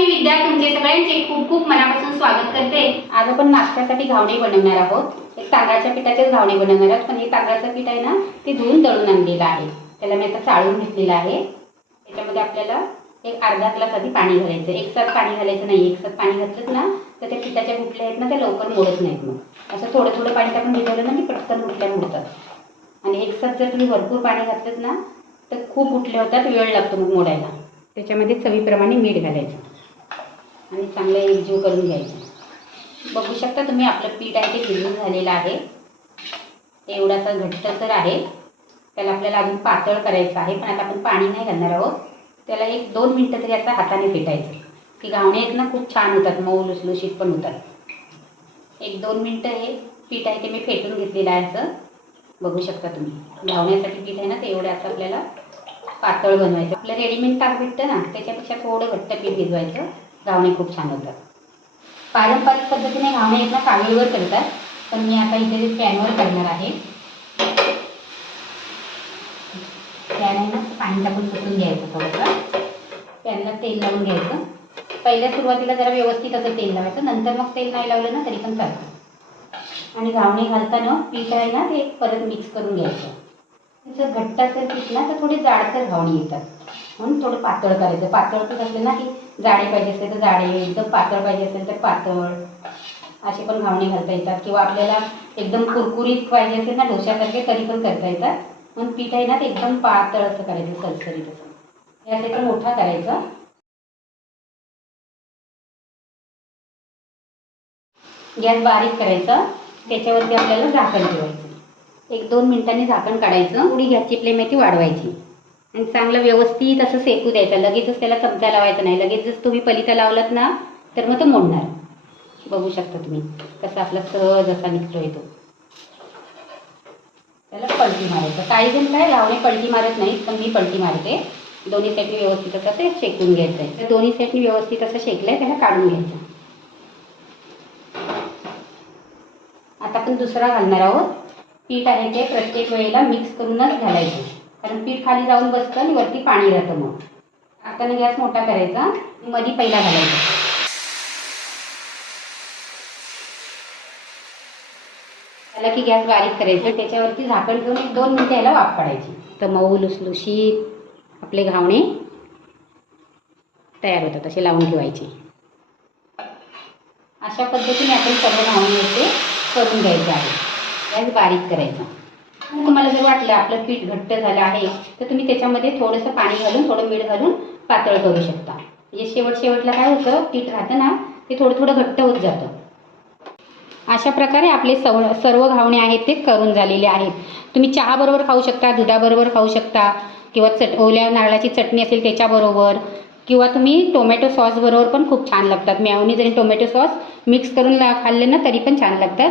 मी विद्या तुमचे सगळ्यांचे खूप खूप मनापासून स्वागत करते. आज आपण नाश्त्यासाठी घावणे बनवणार आहोत. एक तांदळाच्या पिठाचेच घावणे बनवणार आहोत पण हे तांदळाचं पीठ आहे ना ते धुवून दळून आणलेलं आहे. त्याला मी आता चाळून घेतलेलं आहे. त्याच्यामध्ये आपल्याला एक अर्धा ग्लास आधी पाणी घालायचं. एकसाथ पाणी घालायचं नाही. एकसाथ पाणी घातलंच ना तर त्या पिठाच्या गुठल्या आहेत ना त्या लवकर मोडत नाहीत मग. असं थोडं थोडं पाणी टाकून भिजवलं ना की पटकन गुठल्या मोडतात. आणि एकसाथ जर तुम्ही भरपूर पाणी घातलंच ना तर खूप गुठल्या होतात वेळ लागतो मग मोडायला. त्याच्यामध्ये चवीप्रमाणे मीठ घालायचं. आणि चांगलं एकजीव करून घ्यायचं. बघू शकता तुम्ही आपलं पीठ आहे ते भिजून झालेलं आहे. एवढासा घट्टसर आहे. त्याला आपल्याला अजून पातळ करायचं आहे पण आता आपण पाणी नाही घालणार आहोत. त्याला एक दोन मिनटं तरी आता हाताने फेटायचं. की घावणे आहेत ना खूप छान होतात मऊ लुसलुशीत पण होतात. एक दोन मिनटं हे पीठ आहे ते मी फेटून घेतलेलं आहे असं. बघू शकता तुम्ही. घावण्यासाठी पीठ आहे ना ते एवढं असं आपल्याला पातळ बनवायचं. आपलं रेडीमेड ताक भेटतं ना त्याच्यापेक्षा थोडं घट्ट पीठ भिजवायचं. घावणे खूप छान होतात पारंपरिक पद्धतीने घावणे आहेत ना कावीळवर करतात पण मी आता इथे पॅनवर करणार आहे. पॅन आहे ना पाणी टाकून फुटून घ्यायचं थोडंसं. पॅनला तेल लावून घ्यायचं. पहिल्या सुरुवातीला जरा व्यवस्थित असं तेल लावायचं. नंतर मग तेल नाही लावलं ना तरी पण चालतं. आणि घावणे घालताना पीठ आहे ना ते परत मिक्स करून घ्यायचं. जर घट्ट असेल पीठ ना तर थोडे जाडसर घावणे येतात. म्हणून थोडं पातळ करायचं. पातळ पण असले ना की जाडे पाहिजे असेल तर जाडे एकदम पातळ पाहिजे असेल तर पातळ. असे पण घावणे घालता येतात. किंवा आपल्याला एकदम कुरकुरीत पाहिजे असेल ना डोश्यासारखे तरी पण करता येतात. म्हणून पीठ आहे ना ते एकदम पातळ असं करायचं सरसरीत असं. गॅस तर मोठा करायचा. गॅस बारीक करायचा. त्याच्यावरती आपल्याला झाकण ठेवायचं. एक दोन मिनिटांनी झाकण काढायचं. थोडी गॅसची फ्लेम आहे ती वाढवायची. आणि चांगलं व्यवस्थित असं सेकू द्यायचं. लगेचच त्याला चमचा लावायचा नाही. लगेचच तुम्ही पलिता लावलात ना तर मग तो मोडणार. बघू शकता तुम्ही कसा आपला सहज असा निघतोय तो त्याला पलटी मारायचं. काही जण काय लावणे पलटी मारत नाही पण मी पलटी मारते. दोन्ही साईडनी व्यवस्थित असं ते शेकून घ्यायचं आहे तर दोन्ही सेटनी व्यवस्थित असं शेकलं आहे त्याला काढून घ्यायचं. आता आपण दुसरा घालणार आहोत. पीठ आहे ते प्रत्येक वेळेला मिक्स करूनच घालायचं. कारण पीठ खाली जाऊन बसतं आणि वरती पाणी राहतं मग. आपण गॅस मोठा करायचा मधी पहिला घालायचा. त्याला की गॅस बारीक करायचं त्याच्यावरती झाकण ठेवून एक दोन मिनटं याला वाफ पाडायची. तर मऊ लुसलुशीत आपले घावणे तयार होतात असे लावून ठेवायचे. अशा पद्धतीने आपण सर्व घावणे ते करून घ्यायचं आहे गॅस बारीक करायचा. तुम्हाला जर वाटलं आपलं पीठ घट्ट झालं आहे तर तुम्ही त्याच्यामध्ये थोडंसं पाणी घालून थोडं मीठ घालून पातळ करू शकता. म्हणजे शेवट शेवटला काय होतं पीठ राहतं ना ते थोडं थोडं घट्ट होत जातं. अशा प्रकारे आपले सव सर्व घावणे आहेत ते करून झालेले आहेत. तुम्ही चहाबरोबर खाऊ शकता दुधाबरोबर खाऊ शकता किंवा चट ओल्या नारळाची चटणी असेल त्याच्याबरोबर किंवा तुम्ही टोमॅटो सॉसबरोबर पण खूप छान लागतात. मॅवनीज जरी टोमॅटो सॉस मिक्स करून खाल्ले ना तरी पण छान लागतात.